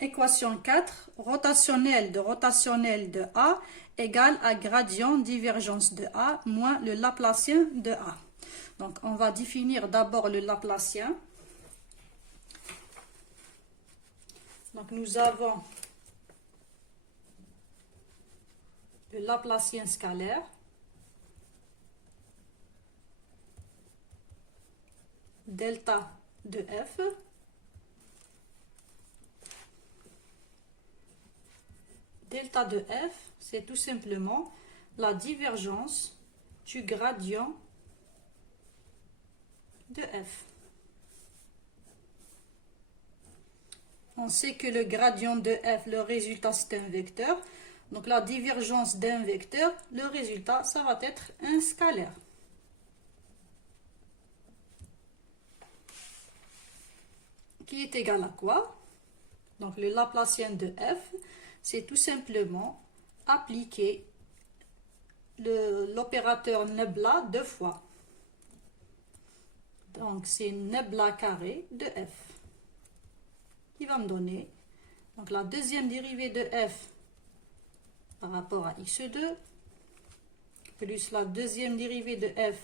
Équation 4, rotationnel de A égale à gradient divergence de A moins le Laplacien de A. Donc, on va définir d'abord le Laplacien. Donc, nous avons le Laplacien scalaire. Delta de F. Delta de F, c'est tout simplement la divergence du gradient de F. On sait que le gradient de F, le résultat, c'est un vecteur. Donc la divergence d'un vecteur, le résultat, ça va être un scalaire. Qui est égal à quoi? Donc le Laplacien de F, c'est tout simplement appliquer l'opérateur nabla deux fois. Donc c'est nabla carré de F qui va me donner donc la deuxième dérivée de F par rapport à x2 plus la deuxième dérivée de F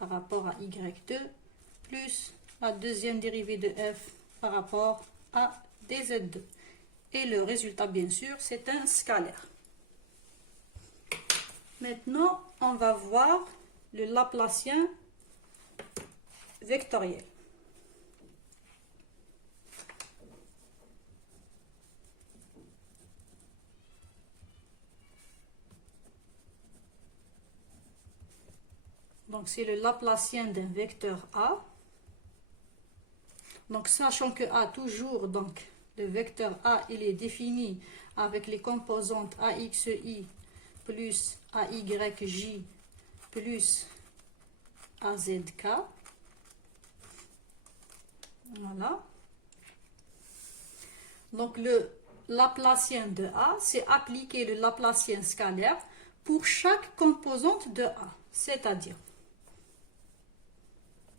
par rapport à y2 plus la deuxième dérivée de F par rapport à dz2. Et le résultat, bien sûr, c'est un scalaire. Maintenant, on va voir le Laplacien vectoriel. Donc, c'est le Laplacien d'un vecteur A. Donc, sachant que A, toujours, donc, le vecteur A, il est défini avec les composantes AXI plus AYJ plus AZK. Voilà. Donc, le Laplacien de A, c'est appliquer le Laplacien scalaire pour chaque composante de A. C'est-à-dire,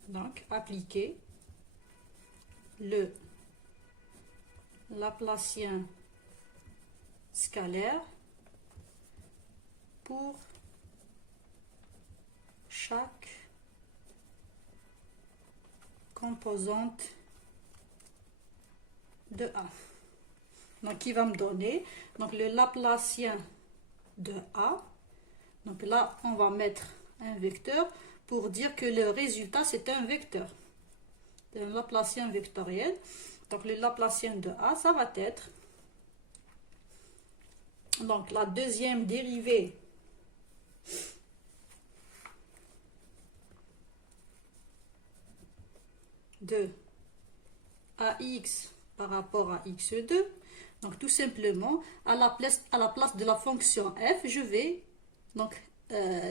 donc, appliquer le Laplacien scalaire pour chaque composante de A. Donc, qui va me donner donc le Laplacien de A. Donc là, on va mettre un vecteur pour dire que le résultat, c'est un vecteur. Un Laplacien vectoriel. Donc, le Laplacien de A, ça va être donc la deuxième dérivée de AX par rapport à x2. Donc, tout simplement, à la place de la fonction f, je vais donc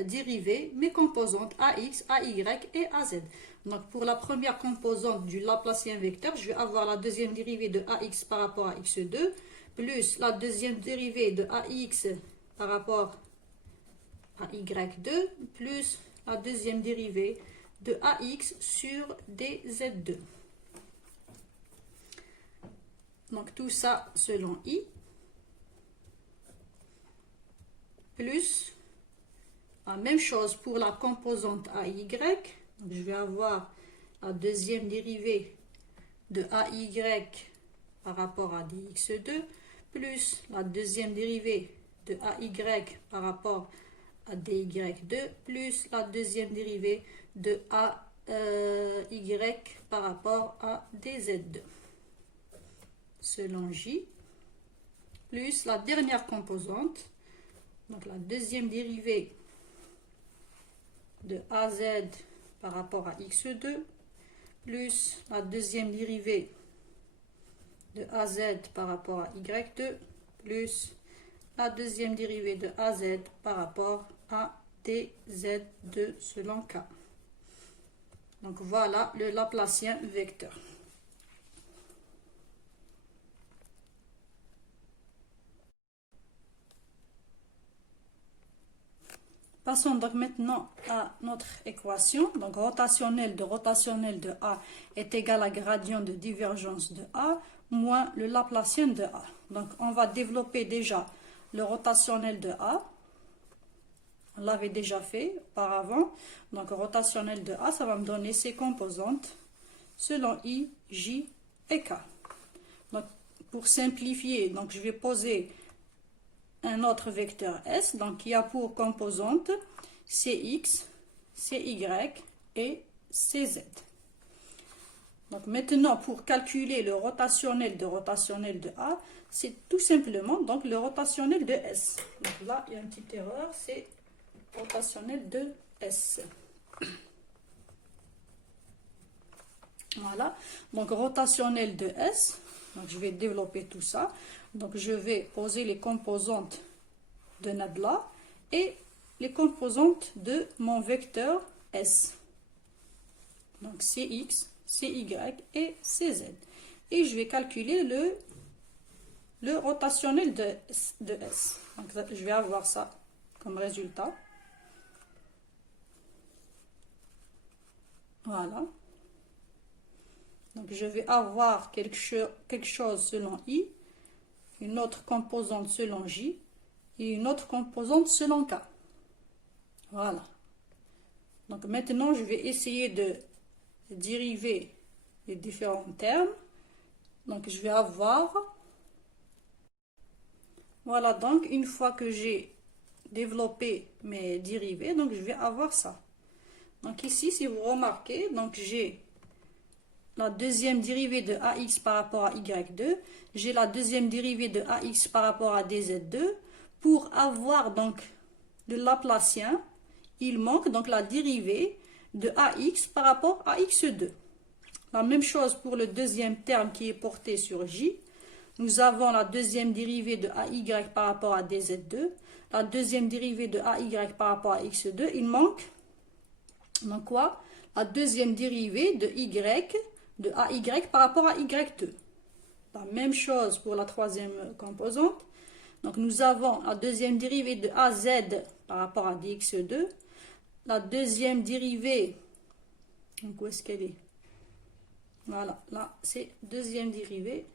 dériver mes composantes AX, AY et AZ. Donc, pour la première composante du Laplacien vecteur, je vais avoir la deuxième dérivée de AX par rapport à x2, plus la deuxième dérivée de AX par rapport à y2, plus la deuxième dérivée de AX sur dz2. Donc, tout ça selon I, plus la même chose pour la composante AY. Donc, je vais avoir la deuxième dérivée de AY par rapport à dx2, plus la deuxième dérivée de AY par rapport à dy2, plus la deuxième dérivée de AY par rapport à dz2. Selon J, plus la dernière composante, donc la deuxième dérivée de AZ par rapport à x2, plus la deuxième dérivée de AZ par rapport à y2, plus la deuxième dérivée de AZ par rapport à dz2 selon K. Donc voilà le Laplacien vecteur. Passons donc maintenant à notre équation. Donc rotationnel de A est égal à gradient de divergence de A moins le Laplacien de A. Donc on va développer déjà le rotationnel de A. On l'avait déjà fait auparavant. Donc rotationnel de A, ça va me donner ses composantes selon I, J et K. Donc pour simplifier, donc je vais poser un autre vecteur S, donc qui a pour composante Cx, Cy et Cz. Donc maintenant, pour calculer le rotationnel de A, c'est tout simplement donc le rotationnel de S. Donc là, il y a une petite erreur, c'est rotationnel de S. Voilà, donc rotationnel de S. Donc je vais développer tout ça. Donc je vais poser les composantes de Nabla et les composantes de mon vecteur S. Donc Cx, Cy et Cz. Et je vais calculer le rotationnel de S. Donc je vais avoir ça comme résultat. Voilà. Donc je vais avoir quelque chose selon I, une autre composante selon J et une autre composante selon K. Voilà. Donc maintenant, je vais essayer de dériver les différents termes. Donc je vais avoir... Voilà, donc une fois que j'ai développé mes dérivés, donc je vais avoir ça. Donc ici, si vous remarquez, donc j'ai la deuxième dérivée de AX par rapport à Y2. J'ai la deuxième dérivée de AX par rapport à DZ2. Pour avoir donc le Laplacien, il manque donc la dérivée de AX par rapport à X2. La même chose pour le deuxième terme qui est porté sur J. Nous avons la deuxième dérivée de AY par rapport à DZ2. La deuxième dérivée de AY par rapport à X2. Il manque donc quoi? La deuxième dérivée de Y de AY par rapport à Y2. La même chose pour la troisième composante. Donc nous avons la deuxième dérivée de AZ par rapport à DX2. La deuxième dérivée, donc où est-ce qu'elle est? Voilà, là c'est deuxième dérivée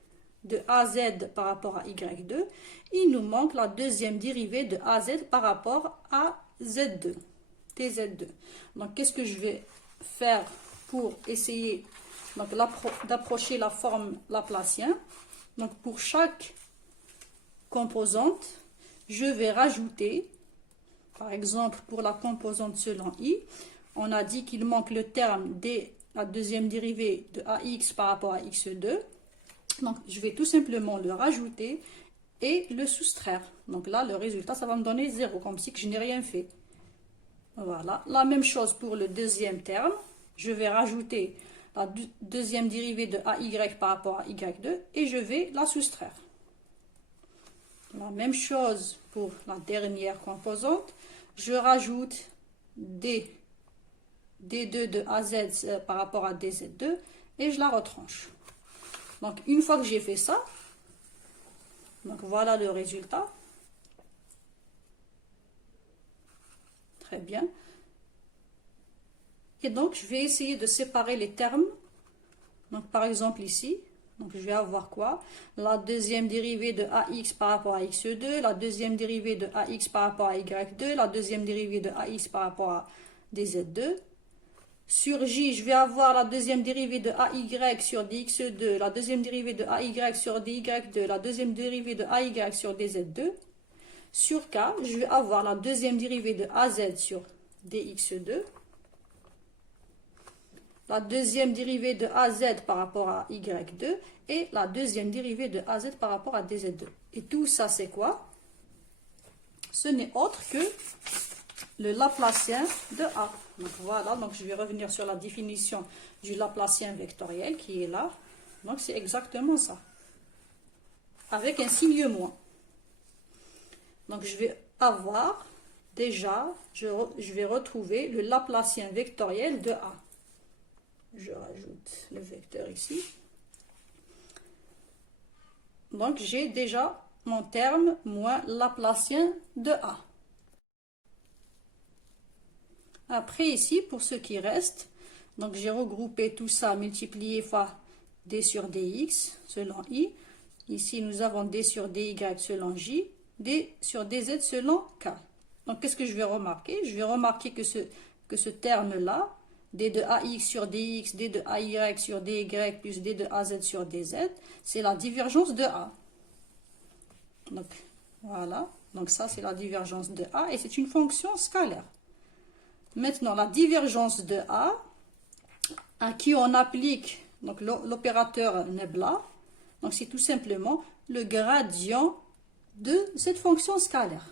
de AZ par rapport à Y2. Il nous manque la deuxième dérivée de AZ par rapport à Z2, TZ2. Donc qu'est-ce que je vais faire pour essayer d'approcher la forme Laplacien? Donc pour chaque composante, je vais rajouter, par exemple pour la composante selon I, on a dit qu'il manque le terme de la deuxième dérivée de AX par rapport à X2. Donc je vais tout simplement le rajouter et le soustraire. Donc là, le résultat, ça va me donner 0, comme si je n'ai rien fait. Voilà, la même chose pour le deuxième terme. Je vais rajouter la deuxième dérivée de AY par rapport à Y2 et je vais la soustraire. La même chose pour la dernière composante. Je rajoute D2 de AZ par rapport à DZ2 et je la retranche. Donc une fois que j'ai fait ça, donc voilà le résultat. Très bien. Et donc, je vais essayer de séparer les termes. Donc, par exemple, ici, donc je vais avoir quoi? La deuxième dérivée de AX par rapport à X2, la deuxième dérivée de AX par rapport à Y2, la deuxième dérivée de AX par rapport à DZ2. Sur J, je vais avoir la deuxième dérivée de AY sur DX2, la deuxième dérivée de AY sur DY2, la deuxième dérivée de AY sur DZ2. Sur K, je vais avoir la deuxième dérivée de AZ sur DX2. La deuxième dérivée de AZ par rapport à Y2 et la deuxième dérivée de AZ par rapport à DZ2. Et tout ça, c'est quoi? Ce n'est autre que le Laplacien de A. Donc voilà, donc je vais revenir sur la définition du Laplacien vectoriel qui est là. Donc c'est exactement ça. Avec un signe moins. Donc je vais avoir déjà, je vais retrouver le Laplacien vectoriel de A. Je rajoute le vecteur ici. Donc, j'ai déjà mon terme moins Laplacien de A. Après ici, pour ce qui reste, donc j'ai regroupé tout ça multiplié fois d sur dx selon i. Ici, nous avons d sur dy selon j, d sur dz selon k. Donc, qu'est-ce que je vais remarquer? Je vais remarquer que ce terme-là, d de ax sur dx, d de ay sur dy plus d de az sur dz, c'est la divergence de a. Donc, voilà. Donc, ça, c'est la divergence de a et c'est une fonction scalaire. Maintenant, la divergence de a, à qui on applique l'opérateur Nebla, donc c'est tout simplement le gradient de cette fonction scalaire.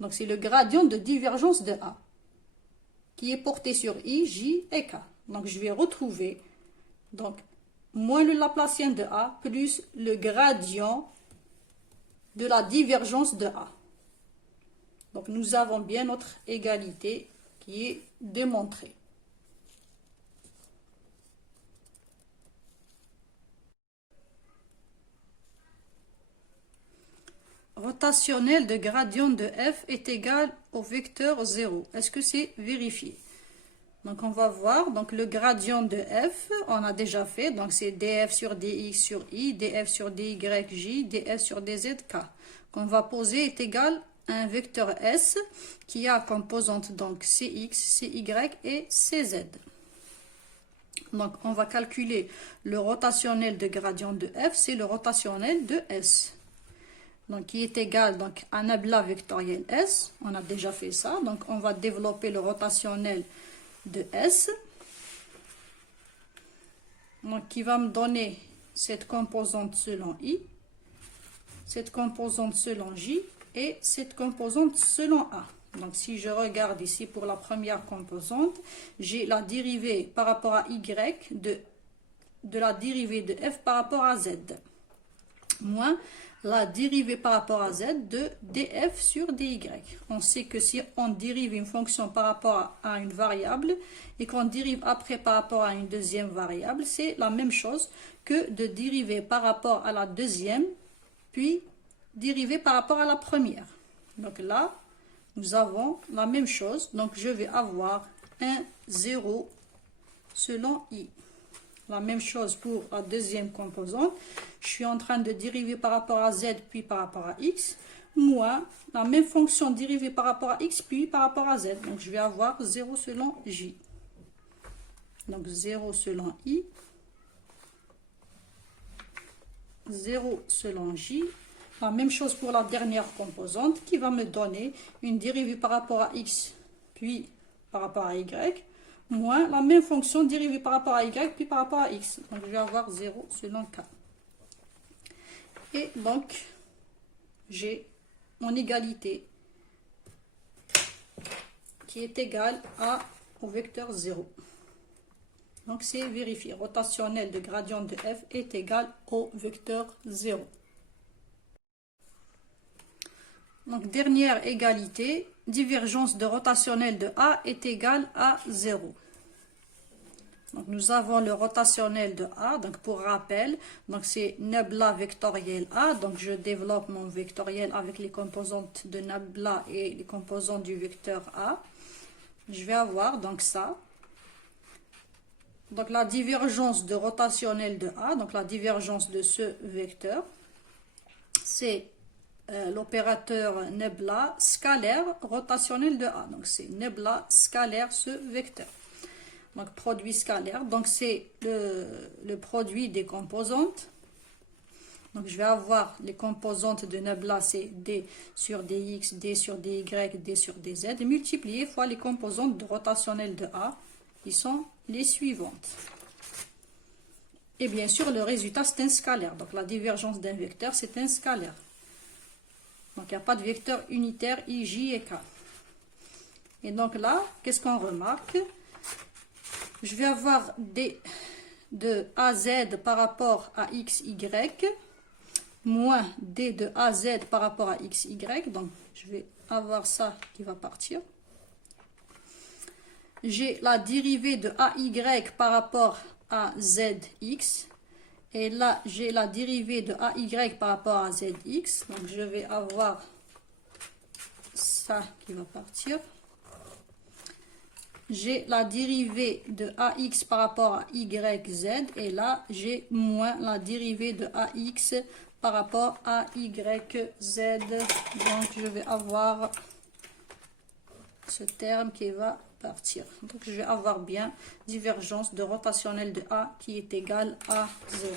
Donc, c'est le gradient de divergence de a qui est porté sur i, j et k. Donc, je vais retrouver donc moins le Laplacien de a plus le gradient de la divergence de a. Donc, nous avons bien notre égalité qui est démontrée. Rotationnel de gradient de f est égal au vecteur 0. Est-ce que c'est vérifié? Donc, on va voir. Donc, le gradient de f, on a déjà fait. Donc, c'est df sur dx sur i, df sur dy j, df sur dz k. Qu'on va poser est égal à un vecteur s qui a composante donc cx, cy et cz. Donc, on va calculer le rotationnel de gradient de f, c'est le rotationnel de s. Donc, qui est égal donc, à nabla vectoriel S. On a déjà fait ça. Donc, on va développer le rotationnel de S. Donc, qui va me donner cette composante selon I, cette composante selon J et cette composante selon A. Donc, si je regarde ici pour la première composante, j'ai la dérivée par rapport à Y de la dérivée de F par rapport à Z. Moins la dérivée par rapport à z de df sur dy. On sait que si on dérive une fonction par rapport à une variable et qu'on dérive après par rapport à une deuxième variable, c'est la même chose que de dériver par rapport à la deuxième, puis dériver par rapport à la première. Donc là, nous avons la même chose. Donc je vais avoir un 0 selon i. La même chose pour la deuxième composante. Je suis en train de dériver par rapport à z, puis par rapport à x, moins la même fonction dérivée par rapport à x, puis par rapport à z. Donc, je vais avoir 0 selon j. Donc, 0 selon i, 0 selon j. La même chose pour la dernière composante qui va me donner une dérivée par rapport à x, puis par rapport à y, moins la même fonction dérivée par rapport à y, puis par rapport à x. Donc, je vais avoir 0 selon k. Et donc, j'ai mon égalité qui est égale au vecteur 0. Donc, c'est vérifié. Rotationnel de gradient de f est égal au vecteur 0. Donc, dernière égalité, divergence de rotationnel de A est égale à 0. Donc, nous avons le rotationnel de A. Donc, pour rappel, donc c'est nabla vectoriel A. Donc, je développe mon vectoriel avec les composantes de nabla et les composantes du vecteur A. Je vais avoir donc ça. Donc, la divergence de rotationnel de A, donc la divergence de ce vecteur, c'est l'opérateur nabla scalaire rotationnel de A. Donc, c'est nabla scalaire ce vecteur. Donc, produit scalaire. Donc, c'est le produit des composantes. Donc, je vais avoir les composantes de nabla, c'est d sur dx, d sur dy, d sur dz, multiplié fois les composantes de rotationnel de A, qui sont les suivantes. Et bien sûr, le résultat, c'est un scalaire. Donc, la divergence d'un vecteur, c'est un scalaire. Donc, il n'y a pas de vecteur unitaire i, j et k. Et donc là, qu'est-ce qu'on remarque? Je vais avoir d de az par rapport à xy, moins d de az par rapport à xy. Donc, je vais avoir ça qui va partir. J'ai la dérivée de ay par rapport à zx. Et là, j'ai la dérivée de ay par rapport à zx. Donc, je vais avoir ça qui va partir. j'ai la dérivée de AX par rapport à YZ. Et là, j'ai moins la dérivée de AX par rapport à YZ. Donc, je vais avoir ce terme qui va partir. Donc, je vais avoir bien divergence de rotationnel de A qui est égal à 0.